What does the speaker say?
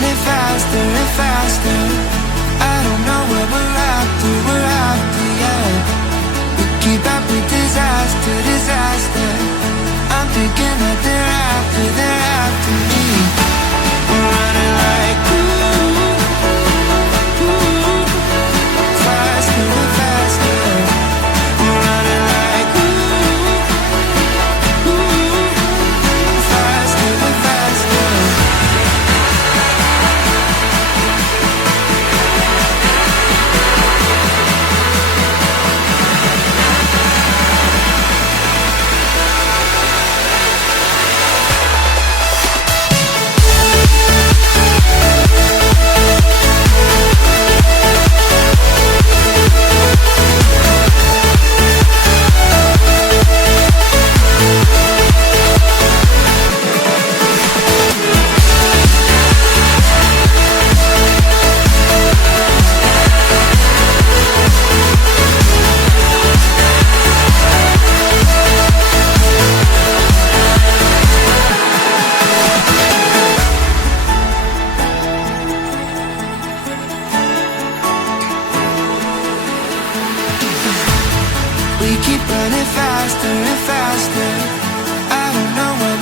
running faster and faster. We keep running faster and faster. I don't know when.